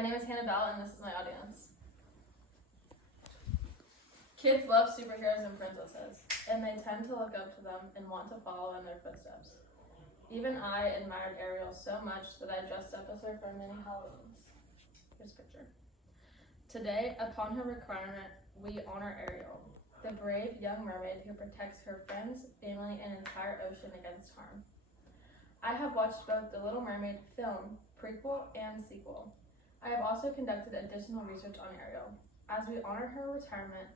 My name is Hannah Bell, and this is my audience. Kids love superheroes and princesses, and they tend to look up to them and want to follow in their footsteps. Even I admired Ariel so much that I dressed up as her for many Halloweens. Here's a picture. Today, upon her requirement, we honor Ariel, the brave young mermaid who protects her friends, family, and entire ocean against harm. I have watched both The Little Mermaid film, prequel, and sequel. I have also conducted additional research on Ariel. As we honor her retirement,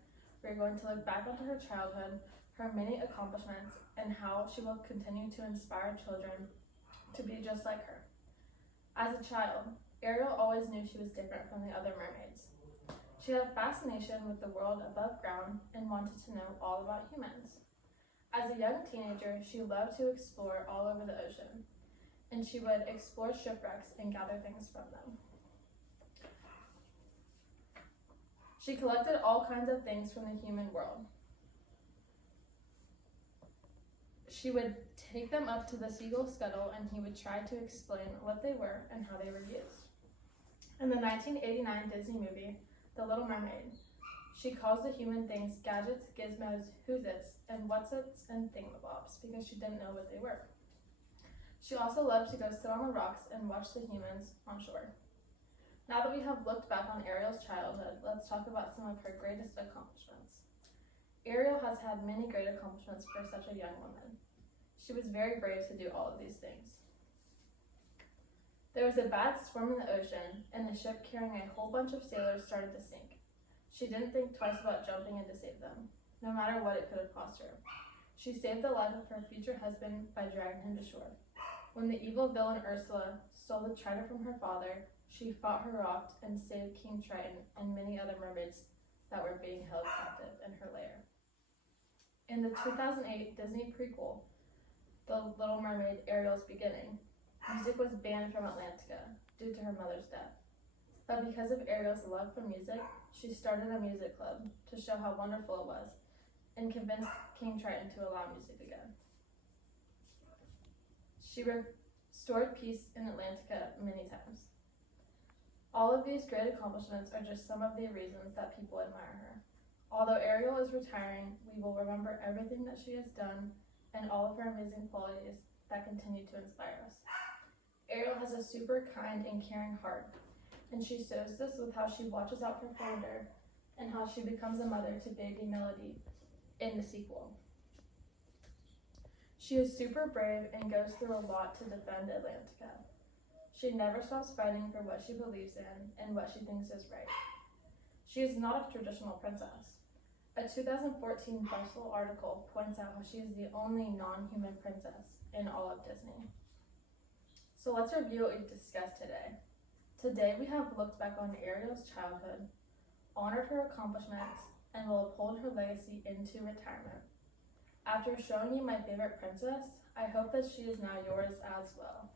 we are going to look back onto her childhood, her many accomplishments, and how she will continue to inspire children to be just like her. As a child, Ariel always knew she was different from the other mermaids. She had a fascination with the world above ground and wanted to know all about humans. As a young teenager, she loved to explore all over the ocean, and she would explore shipwrecks and gather things from them. She collected all kinds of things from the human world. She would take them up to the seagull scuttle, and he would try to explain what they were and how they were used. In the 1989 Disney movie, The Little Mermaid, she calls the human things gadgets, gizmos, who's-its, and what's-its, and thingamabobs because she didn't know what they were. She also loved to go sit on the rocks and watch the humans on shore. Now that we have looked back on Ariel's childhood, let's talk about some of her greatest accomplishments. Ariel has had many great accomplishments for such a young woman. She was very brave to do all of these things. There was a bad storm in the ocean, and the ship carrying a whole bunch of sailors started to sink. She didn't think twice about jumping in to save them, no matter what it could have cost her. She saved the life of her future husband by dragging him to shore. When the evil villain Ursula stole the trident from her father, she fought her off and saved King Triton and many other mermaids that were being held captive in her lair. In the 2008 Disney prequel, The Little Mermaid: Ariel's Beginning, music was banned from Atlantica due to her mother's death. But because of Ariel's love for music, she started a music club to show how wonderful it was and convinced King Triton to allow music again. She restored peace in Atlantica many times. All of these great accomplishments are just some of the reasons that people admire her. Although Ariel is retiring, we will remember everything that she has done and all of her amazing qualities that continue to inspire us. Ariel has a super kind and caring heart, and she shows this with how she watches out for Flounder and how she becomes a mother to baby Melody in the sequel. She is super brave and goes through a lot to defend Atlantica. She never stops fighting for what she believes in and what she thinks is right. She is not a traditional princess. A 2014 Bustle article points out how she is the only non-human princess in all of Disney. So let's review what we've discussed today. Today we have looked back on Ariel's childhood, honored her accomplishments, and will uphold her legacy into retirement. After showing you my favorite princess, I hope that she is now yours as well.